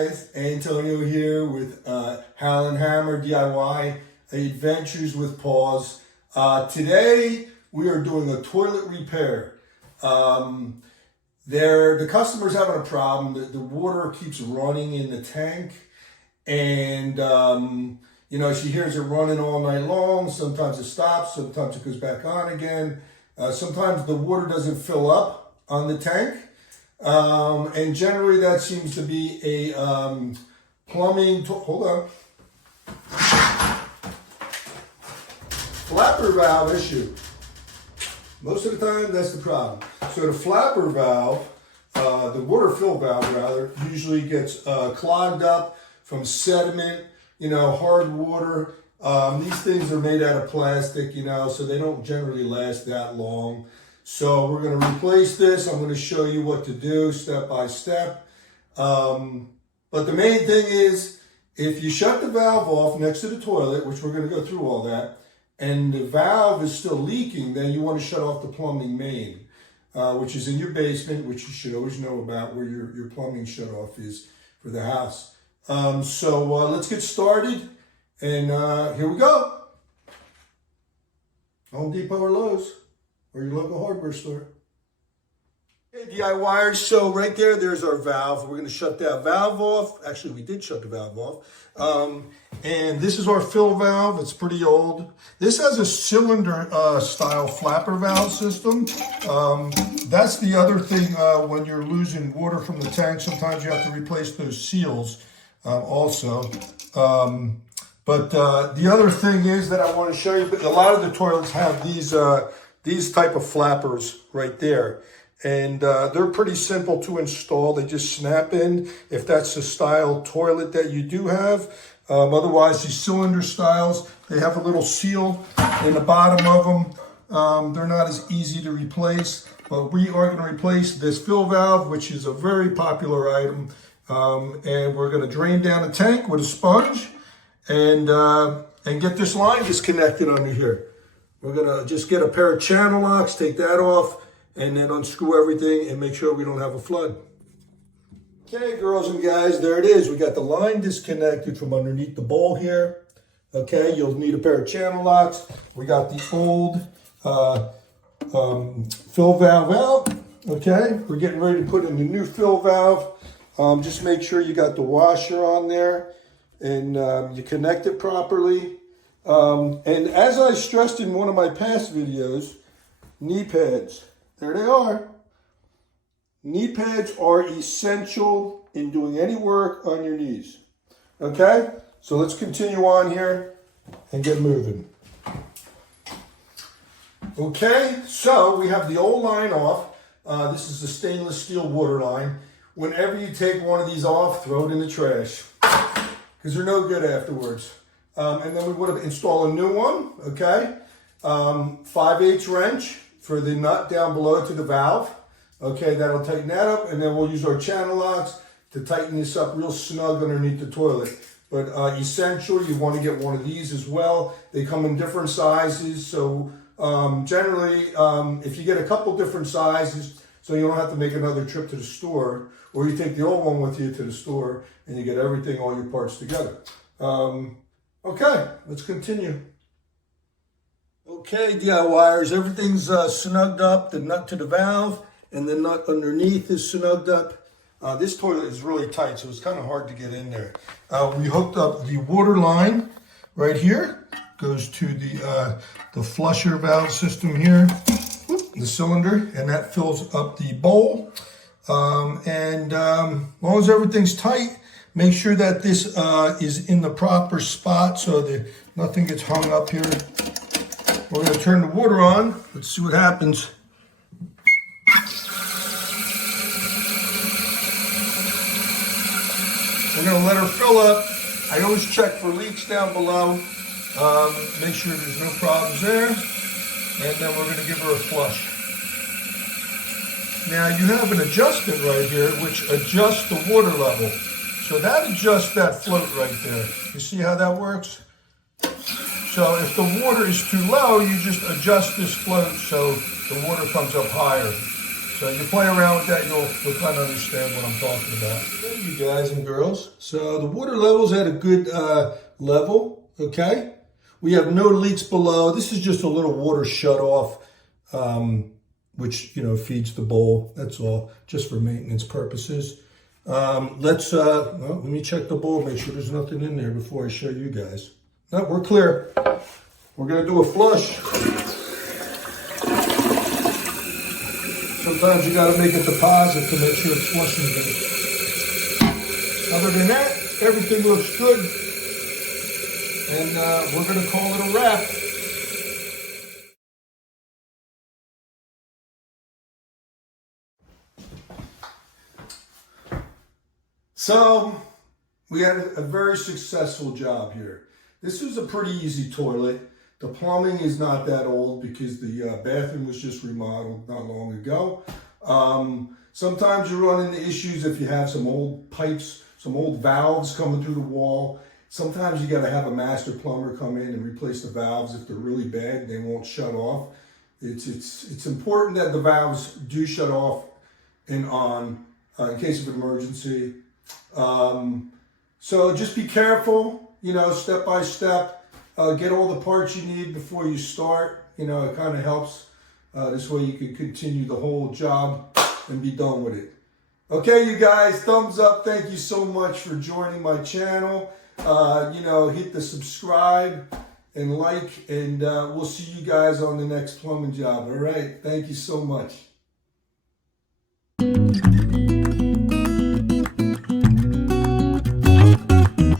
guys, Antonio here with Hal and Hammer DIY Adventures with Paws. Today we are doing a toilet repair. The customer's having a problem. The water keeps running in the tank, and she hears it running all night long. Sometimes it stops, sometimes it goes back on again. Sometimes the water doesn't fill up on the tank. And generally that seems to be a plumbing, flapper valve issue. Most of the time that's the problem. So the flapper valve, the water fill valve rather, usually gets clogged up from sediment, hard water. These things are made out of plastic, so they don't generally last that long. So we're going to replace this. I'm going to show you what to do step by step. But the main thing is, if you shut the valve off next to the toilet, which we're going to go through all that, and the valve is still leaking, then you want to shut off the plumbing main, which is in your basement, which you should always know about where your plumbing shut off is for the house. So let's get started. And here we go. Home Depot or Lowe's, or your local hardware store. Okay, DIYers, so right there's our valve. We're going to shut that valve off. Actually, we did shut the valve off. And this is our fill valve. It's pretty old. This has a cylinder style flapper valve system. That's the other thing when you're losing water from the tank. Sometimes you have to replace those seals also. But the other thing is that I want to show you, a lot of the toilets have these type of flappers right there. And they're pretty simple to install. They just snap in if that's the style toilet that you do have. Otherwise, these cylinder styles, they have a little seal in the bottom of them. They're not as easy to replace, but we are going to replace this fill valve, which is a very popular item. And we're going to drain down the tank with a sponge and get this line disconnected under here. We're going to just get a pair of channel locks, take that off, and then unscrew everything and make sure we don't have a flood. Okay, girls and guys, there it is. We got the line disconnected from underneath the bowl here. Okay, you'll need a pair of channel locks. We got the old fill valve out. Okay, we're getting ready to put in the new fill valve. Just make sure you got the washer on there and you connect it properly. And as I stressed in one of my past videos, knee pads. There they are. Knee pads are essential in doing any work on your knees. Okay? So let's continue on here and get moving. Okay, so we have the old line off. This is the stainless steel water line. Whenever you take one of these off, throw it in the trash, because they're no good afterwards. And then we would have installed a new one, okay? 5/8 wrench for the nut down below to the valve. Okay, that'll tighten that up, and then we'll use our channel locks to tighten this up real snug underneath the toilet. But essential, you want to get one of these as well. They come in different sizes, so generally, if you get a couple different sizes, so you don't have to make another trip to the store, or you take the old one with you to the store, and you get everything, all your parts together. Okay, let's continue. Okay, DIYers, everything's snugged up, the nut to the valve, and the nut underneath is snugged up. This toilet is really tight, so it's kind of hard to get in there. We hooked up the water line right here, goes to the flusher valve system here, the cylinder, and that fills up the bowl. As long as everything's tight, make sure that this is in the proper spot so that nothing gets hung up here. We're going to turn the water on. Let's see what happens. We're going to let her fill up. I always check for leaks down below. Make sure there's no problems there. And then we're going to give her a flush. Now you have an adjustment right here which adjusts the water level. So that adjusts that float right there. You see how that works? So if the water is too low, you just adjust this float so the water comes up higher. So you play around with that, you'll kind of understand what I'm talking about. There you guys and girls. So the water level's at a good level, okay? We have no leaks below. This is just a little water shut off, which, you know, feeds the bowl. That's all, just for maintenance purposes. Well, let me check the bowl, make sure there's nothing in there before I show you guys. No, we're clear. We're gonna do a flush. Sometimes you gotta make a deposit to make sure it's flushing good. Other than that, everything looks good. And we're gonna call it a wrap. So, we had a very successful job here. This was a pretty easy toilet. The plumbing is not that old because the bathroom was just remodeled not long ago. Sometimes you run into issues if you have some old pipes, some old valves coming through the wall. Sometimes you got to have a master plumber come in and replace the valves if they're really bad. They won't shut off. It's important that the valves do shut off and on in case of an emergency. So just be careful, you know, step by step. Get all the parts you need before you start. You know, it kind of helps. This way you can continue the whole job and be done with it. Okay, you guys, thumbs up. Thank you so much for joining my channel. You know, hit the subscribe and like, and we'll see you guys on the next plumbing job. All right, thank you so much.